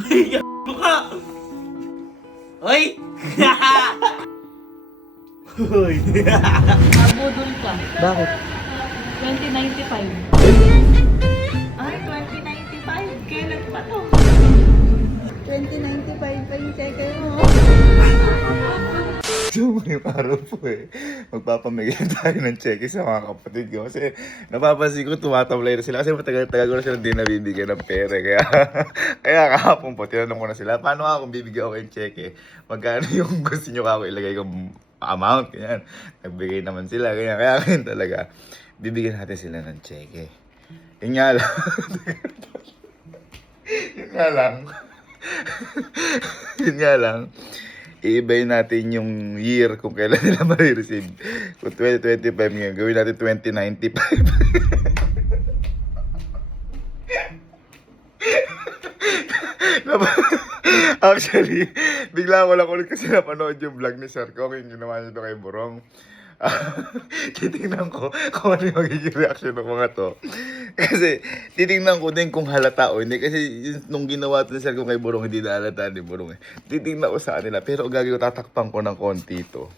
Ay, ka! Hoy! Hoy! Mabudol ka. Bakit? 2095. Ay, 2095. Kailan pa to? 2095 pa yung cheque mo. So, ngayong araw po magpapamigay tayo ng cheque sa mga kapatid ko. Kasi napapansin ko tumatamlay na sila. Kasi matagal-tagal ko na sila hindi nabibigyan ng pera. Kaya kahapon po, tinanong ko na sila, paano nga kung bibigyan ko yung cheque? Magkano yung gusto nyo ako ilagay kong amount? Ganyan. Nagbigay naman sila. Kaya ngayon talaga, bibigyan natin sila ng cheque. Yun nga lang. Yun nga lang. Yun nga lang. I-ibay natin yung year kung kailan nila ma-receive. Kung 2025 ngayon, gawin natin 2095. Actually, bigla ko lang ulit kasi napanood yung vlog ni Sir Kong, yung ginawa niya ito kay Borong. Titingnan ko kung ano yung magiging reaction ng mga to. Kasi titingnan ko din kung halata o hindi. Kasi nung ginawa ito ni Sir Kong kay Borong, hindi na halata ni Borong eh. Titingnan ko sa kanila. Pero gagawin ko, tatakpan ko ng konti ito.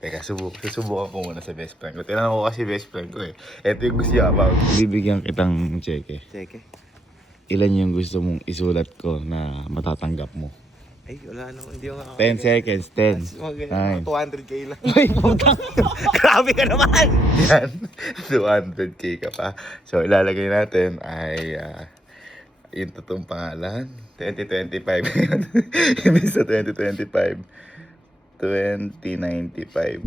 Teka, susubukan ko muna sa best friend ko. Tinanong ko kasi best friend ko eh. Ito yung gusto niya about. Bibigyan kitang cheque. Cheque? Ilan yung gusto mong isulat ko na matatanggap mo? Ay, wala na. Hindi ko 10 seconds, 10. Mga 200k lang. Ay, putang. Grabe ka naman! Yan. 200k ka pa. So, ilalagay natin ay yung totoong pangalan. 2025. Imbis sa 2025. 2095.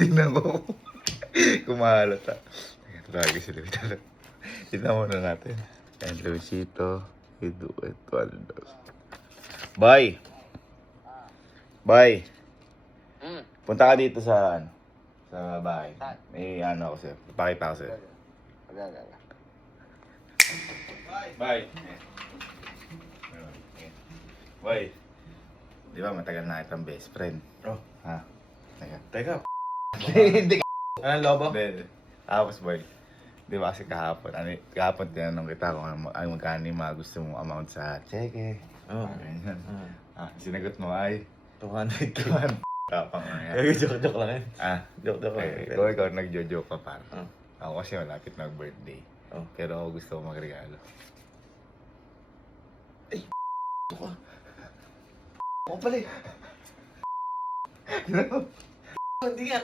Tingnan ko kung mahalata. Lagi sila. Tingnan muna natin. And Luisito, Eduardo. Bye! Bye! Punta ka dito sa bahay. May ano ako sa'yo. Ipakita ko sa'yo. Bye! Bye! Di ba matagal na itang best friend? Oh. Ha? Teka. Hindi ka. Anong lobo? Hindi. Tapos boy. Di ba kasi kahapon tinanong kita kung ano magkano yung mga gusto mong amount sa cheque. Oo. Ganyan. Sinagot mo ay 200k. tapang nga yan. Joke lang yan. Joke Okay. lang. Ikaw nagjo-joke ka pa. Ako kasi malapit na birthday. Oh. Pero ako gusto ko magregalo. Ako pala eh. Hindi nga.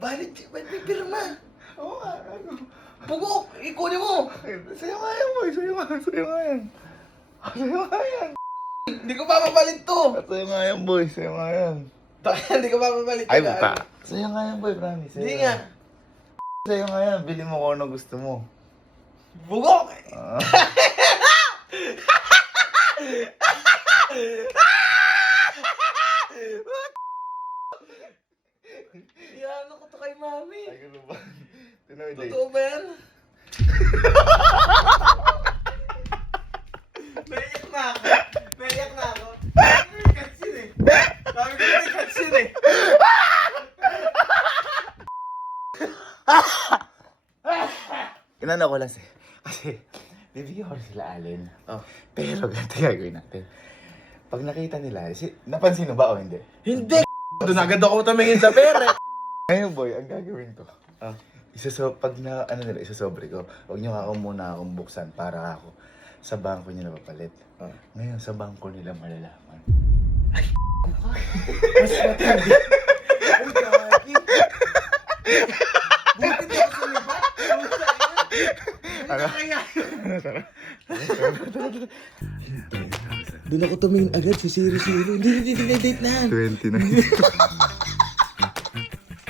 Balit may pirma. Oo nga, ano? Pugo! Ikunin mo! Sa'yo nga yan, boy. Sa'yo nga yan. Sa'yo nga yan. Hindi ko papapalit to! Sa'yo nga yan, boy. Sa'yo nga yan. Hindi ko papapalit to. Ay, puta. Sa'yo nga yan, boy. Promise. Hindi nga. Sa'yo nga yan. Bili mo kung ano gusto mo. Pugo! Yan ako to kay mami. Ay, ano ba? Tinawid eh. Totoo ba yan? Naiyak na ako. Naiyak na ako. May katsin eh. Sabi ko may katsin eh. Inano ko lang kasi bibigyan ko sila Allen. Oh. Pero ganito gagawin natin. Pag nakita nila, napansin mo ba o hindi? Hindi! Doon agad ako tumingin sa pera. Ngayon boy, ang gagawin ko. Ah. Pag na ano nila, isasobre ko. Huwag niyo ako muna akong buksan para ako sa bangko niyo napapalit. Ah. Ngayon sa bangko nila malalaman. Mas matindi. Ang gagi. Buti di ako sumibat. Ano kaya? Doon ako tumingin agad si Siri. Hindi, date na yan. 29.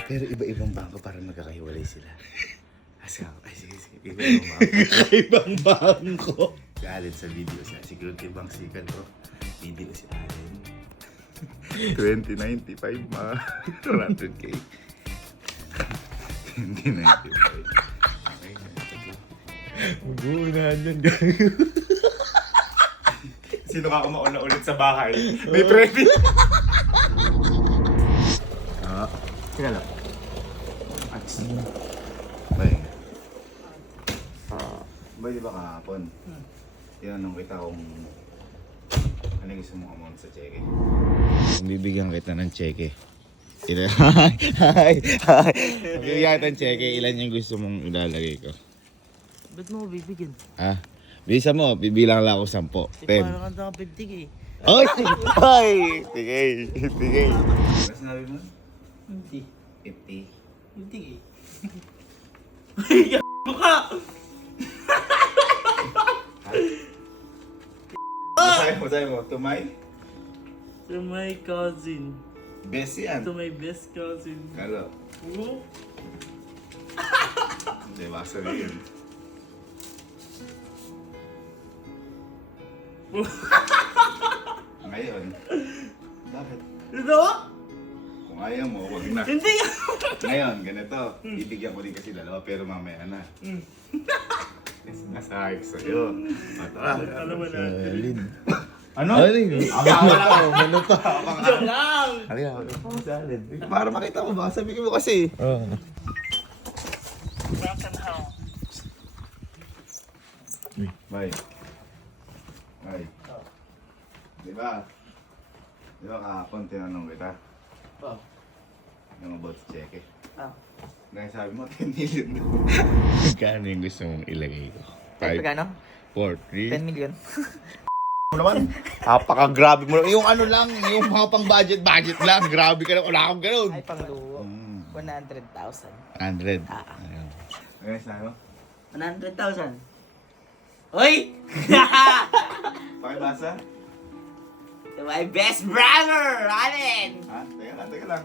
Pero iba-ibang bangko para magkakahiwalay sila. Sige. Ibang bangko. Si Allen sa video siya. Security bank sikat ko. Video si Allen. 2095 ma. 200k. 2095. Okay. Mag-uunahan yan, gago. Sino ka kumauna ulit sa bahay? May preview. Sige lang. Bay. Bay, di ba kahapon? Tinanong kita kung ano gusto mong amount sa cheque. Kung bibigyan kita ng cheque. Ilan? Hi! Bibigyan kita ng cheque, ilan yung gusto mong ilalagay ko? Ba't mo bibigyan? Ha? Bisa mo, bibilang lang ako 10. 10. Parang kanta ka 50 eh. Ay! Ay! Sige! Sige! Ano sinabi mo? 50. 50. 50 eh. Ay, mo ka! Masahe mo, to my To my cousin. best yan. To my best cousin. Kalo. Oo. Hindi, baka sabihin. Ngayon. Bakit? Ito? Kung ayaw mo, wag na. Hindi nga. Ngayon, ganito. Bibigyan ko din kasi dalawa, pero mamaya na. Nasa hype sa'yo. Mata. Alam mo na. Ano? Ano pa? Joke lang! Para makita mo, baka sabihin mo kasi. Bye. Bye. Diba? Diba kahapon tinanong kita? Oh. Yung about sa cheque. Ah. Dahil sabi mo, 10 million daw. Magkano yung gusto mong ilagay ko? 5, Pagkano? 4, 3. 10 million. Naman, napaka-grabe mo. Yung ano lang, yung mga pang budget lang. Grabe ka lang, wala akong ganun. Ay, pangluho. 100,000. 100. Ayun. Ayun, saan mo? 100,000. Uy! Pakibasa? To my best brother, Allen! Ha? Teka lang.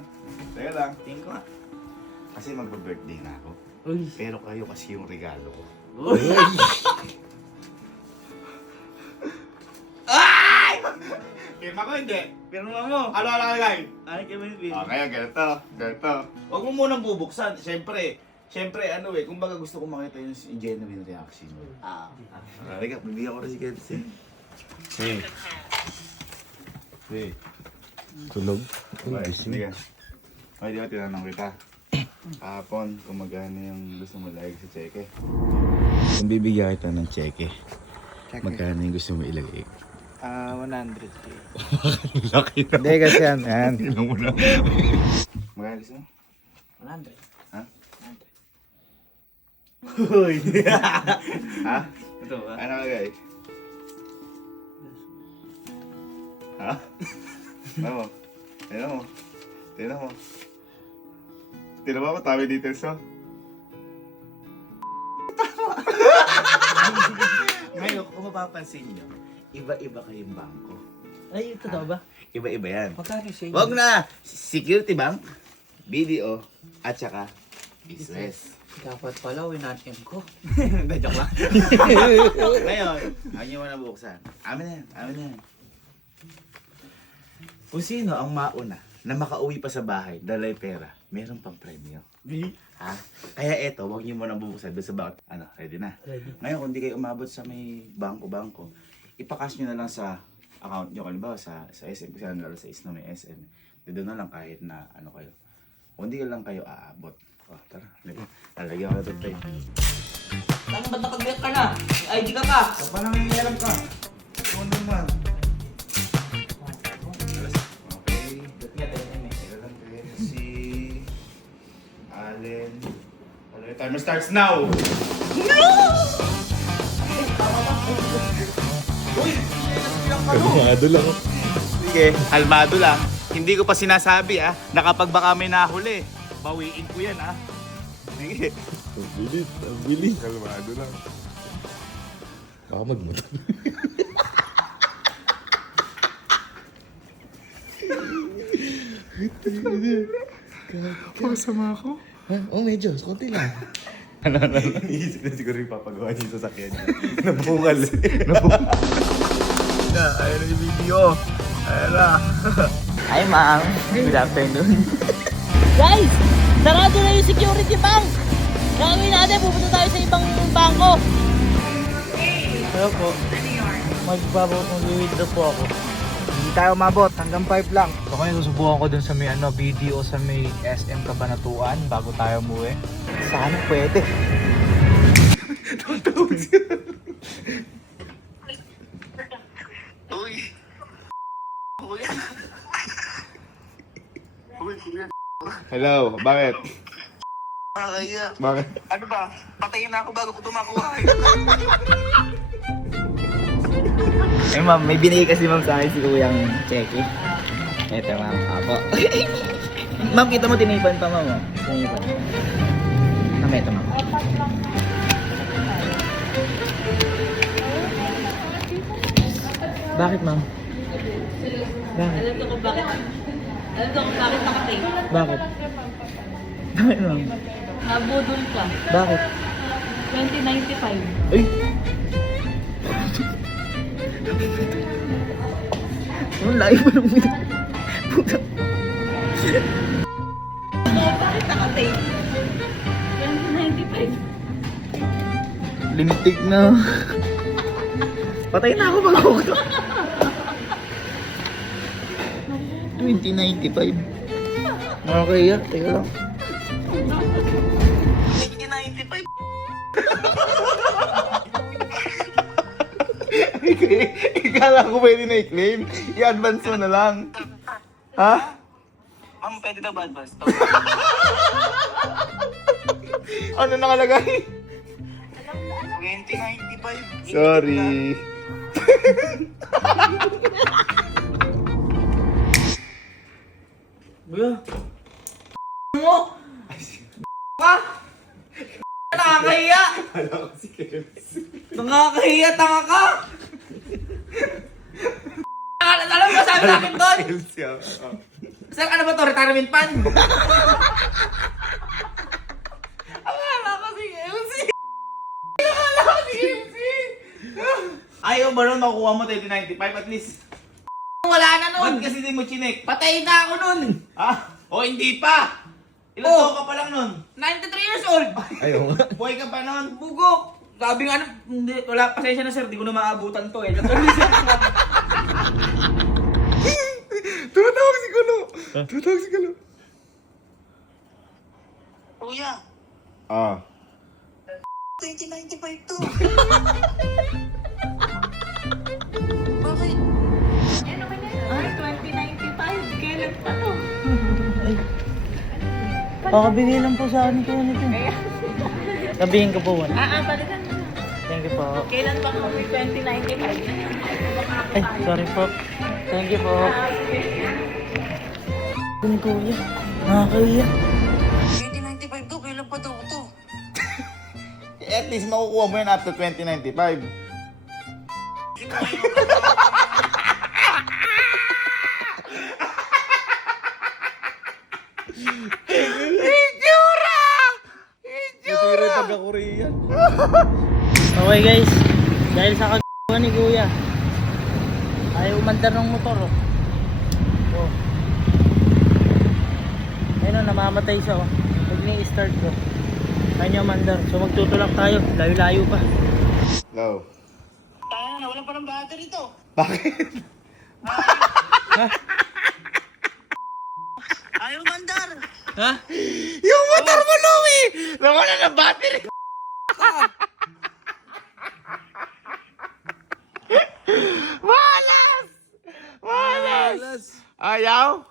Teka lang. Tingin ko nga. Kasi magpa-birthday na ako. Uy! Pero kayo kasi yung regalo ko. Uy! Ay! Pirma ko hindi. Pirma mo. Ano nakalagay? Ay, kaya mo yung Kaya ganito. Huwag mo munang bubuksan. Siyempre, ano kumbaga gusto ko makita yung genuine reaction mo. Halika, bibigyan ko rin si Kenzie. Hey. Tulog? Halika. Ay, di ba tinanong kita? Kahapon, kung magkano yung gusto mo lagay sa cheque. Kung bibigyan kita ng cheque, magkano yung gusto mo ilagay? 100k. Laki na. Hindi kasi yan. Ilang mo na. Magkano gusto mo? 100. Ha? 100. Uy! Ha? Ito ba? Ano lagay? Ha? Ano mo? Tignan mo. Tignan mo. Tignan mo ako, tami details mo. Ngayon, kung mapapansin nyo, iba-iba kayong bangko. Ay, totoo ba? Iba-iba yan. Magkano siya? Wag na! Security Bank, BDO, at saka East West. Dapat pala, win-attempt ko. Hindi, joke lang. Ngayon, ayaw nyo na buksan. Amin na yan. Kung sino ang mauna na makauwi pa sa bahay, dalay pera, meron pang premyo. Ha? Kaya eto, huwag nyo muna bubuksan doon sa bangko. Ano, ready na? Ready. Ngayon, kung di kayo umabot sa may bangko, ipakas nyo na lang sa account nyo. Halimbawa sa SM, kasi ano lang sa is na may SM. Doon na lang kahit na ano kayo. Kung di lang kayo aabot. Oh, tara, lalagyan ko na ito tayo. Saan ba't nakag-get ka na? May ID ka pa? Sa pa nang nangyayarap ka? Ito naman. Okay. Teka lang, si Allen. Your timer starts now! Kalmado lang. Sige, kalmado lang. Hindi ko pa sinasabi na kapag baka may nahuli, bawiin ko yan Sige. Ang bilis. Kalmado lang. Baka magmutan. Masama ako? Ha? Oh, medyo. Konti lang. Ano. Iisip na siguro yung papagawa niyo sa sakyan niya. Nabungal. Ayan na yung video. Ayan na. Hi, ma'am. Good afternoon. Guys, sarado na yung security bank. Gagawin natin, pupunta tayo sa ibang bangko. Hello po. Mag-withdraw po ako. tayo umabot, hanggang 5 lang. So kung susubukan ko dun sa may video sa may SM Cabanatuan bago tayo umuwi. Sana pwede. Hello, bakit? Nakakaya. Bakit? Ano ba? Patayin na ako bago ko tumakuha. Eh ma'am, may binigay kasi ma'am sa akin si Kuyang Checky. Eto ma'am, apo. Ma'am, kita mo tinipan pa ma'am. Tinipan. Ma'am, eto ma'am. Bakit ma'am? Bakit? Alam ko kung bakit. Alam ko kung bakit nakatay. Bakit? Bakit ma'am? Nabudol ka. Bakit? 2095. Ay! Ang layo pa ng video. Puta. Bakit nakatay? 2095. Lintik na. Patay na ako pag ako to. 2095. Nakakaya. Teka lang. 1995. Ikala ko pwede na i-claim. I-advance mo na lang. Ha? Ma'am, pwede daw ba advance? Ano nakalagay? 2095. Sorry. Kuya. Mo! Ka! Nakakahiya! Nakakahiya, tanga ka! Alam mo, sabi sa akin doon? Sir, ano ba to? Retirement fund? Akala ko si LC! Akala ko si LC! Ayaw ba nun makuha mo 2095 at least? Wala na nun! Ba't kasi di mo chinek? Patay na ako nun! Ha? O hindi pa! Ilan Oh. taon ka pa lang nun? 93 years old! Ayaw nga. Buhay ka pa nun? Bugok! Sabi nga, hindi, wala, pasensya na sir, di ko na maabutan to eh. Tumatawag si Kulo! Tumatawag si Kulo! Kuya, Ah. 2095 to. Bakit? Ay, 2095. Kailan pa to? Pakabigay lang po sa akin ko nito. Sabihin ko po wala. Balikan mo. Thank you po. Kailan pa kami? 2095. Ay, sorry po. Thank you po. Kung kuya, nakakaiyak. 2095 to, kailan pa daw to? At least makukuha mo yan after 2095. Okay guys, dahil sa kagawa ni kuya, ayaw umandar ng motor. Oh. Ayun o, namamatay siya oh. Pag ni-start ko, ayaw niya umandar. So magtutulak tayo, layo-layo pa. Go. Tayo na, wala pa ng battery to. Bakit? Ayaw mandar. Ha? Yung motor mo, Louie! Nawala ng battery! Malas! Malas! Ayaw?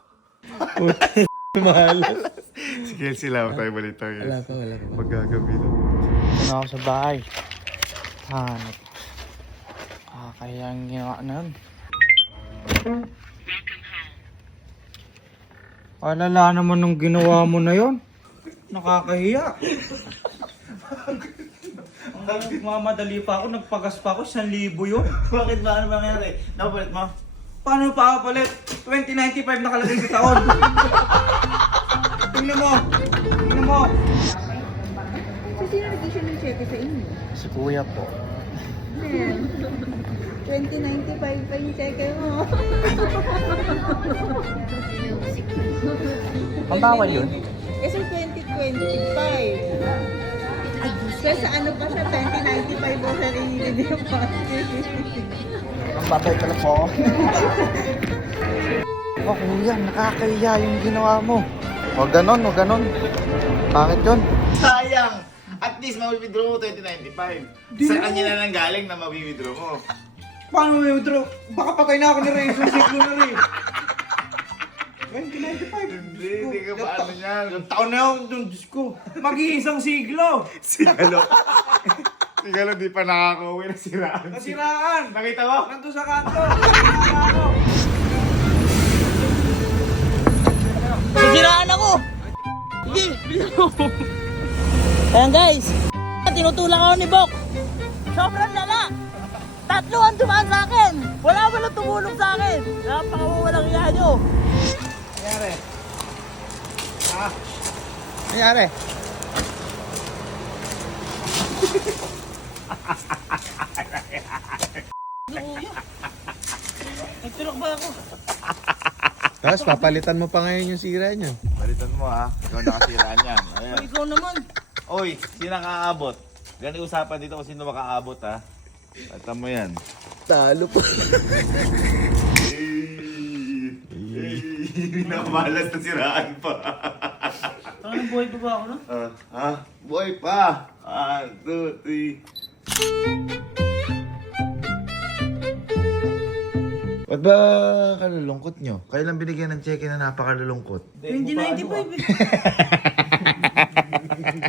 Mahalas. Sige, sila tayo balik tayo. Wala pa. Magagabi lang. Ano ako sa bahay? Hanap. Kaya ang ginawa na yun. Alala naman nung ginawa mo na yun. Nakakahiya. Mamadali pa ako, nagpagas pa ako, 1,000 yun. Bakit ba? Ano ba nangyari? Napalit mo? Paano pa ako palit? 2095 nakalagay sa taon. Tingnan mo. Tingnan mo. So, sino nag-issue ng cheque sa inyo? Si kuya po. Man, 2095 pa yung cheque mo. Ang bawal yun? Eh, so 2025. Pero sa ano pa siya, 2095 25 po siya i-review pa. Ang babay pala po. Oh, kuya, nakakahiya yung ginawa mo. Huwag ganon, huwag ganon. Bakit yun? Sayang! At least mawithdraw mo 2095. Sa kanya na lang galing na mawithdraw mo. Paano may withdraw? Baka patay na ako ni Ray. Susiklo na rin. 2095. Hindi ka pa ano yan. Yung taon na yun, yung Diyos ko. Mag-iisang siglo. Sigalo. Sigalo di pa nakaka-uwi na siraan. Nasiraan. Nakita mo? Nandun sa kanto. Nasiraan ako. Sisiraan ako! Sige, bilisan mo. Ayan guys, tinutulak ako ni Bok. Sobrang lala. 3 ang dumaan sa akin. Walang tumulong sa akin. Napakawalang iya nyo. Nangyari. Nangyari? Nagtulak ba ako? Tapos papalitan mo pa ngayon yung sira niyo. Balitan mo ha. Ikaw nakasiraan yan. Ayan. Ikaw naman. Oy, sino nakaabot? Ganun usapan dito kung sino makaabot ha. Balitan mo yan. Talo pa. Namalas na siraan pa. Anong buhay pa ba ako no? Boy pa. 1, 2, 3. Ba't ba kalulungkot nyo? Kailan binigyan ng cheque na napakalulungkot? 2095 eh.